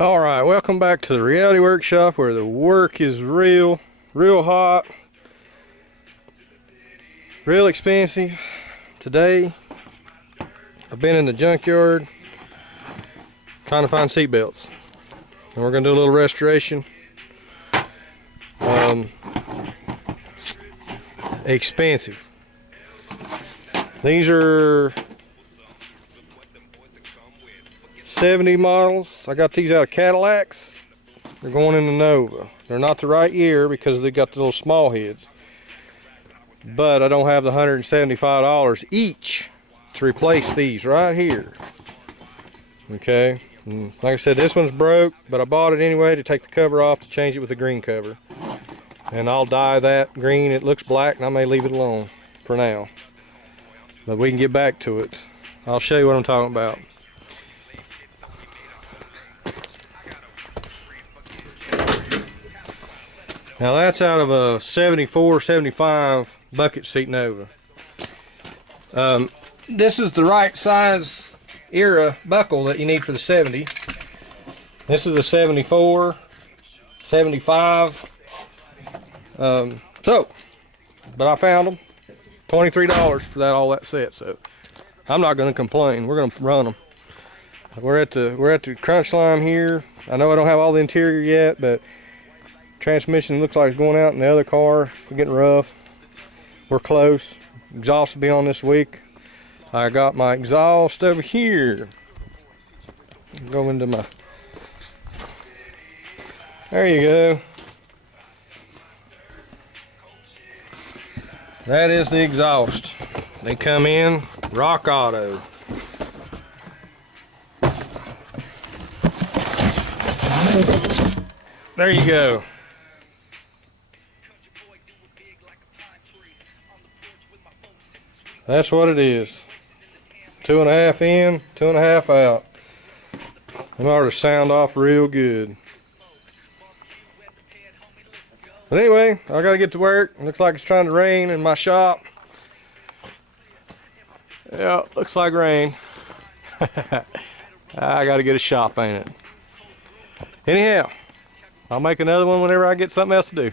Alright, welcome back to the Reality Workshop where the work is real hot, real expensive. Today, I've been in the junkyard trying to find seat belts. And we're going to do a little restoration. Expensive. These are 70 models. I got these out of Cadillacs. They're going in the Nova. They're not the right year because they got the little small heads. But I don't have the $175 each to replace these right here. Okay. And like I said, this one's broke, but I bought it anyway to take the cover off to change it with a green cover. And I'll dye that green. It looks black, and I may leave it alone for now. But we can get back to it. I'll show you what I'm talking about. Now that's out of a 74, 75 bucket seat Nova. This is the right size era buckle that you need for the 70. This is a 74, 75. But I found them. $23 for that, all that set. So I'm not going to complain. We're going to run them. We're at the crunch line here. I know I don't have all the interior yet, but transmission looks like it's going out in the other car. We're getting rough. We're close. Exhaust will be on this week. I got my exhaust over here. Go into my... There you go. That is the exhaust. They come in Rock Auto. There you go. That's what it is. 2.5 in, 2.5 out. It ought to sound off real good. But anyway, I gotta get to work. Looks like it's trying to rain in my shop. Yeah, looks like rain. I gotta get a shop, ain't it? Anyhow, I'll make another one whenever I get something else to do.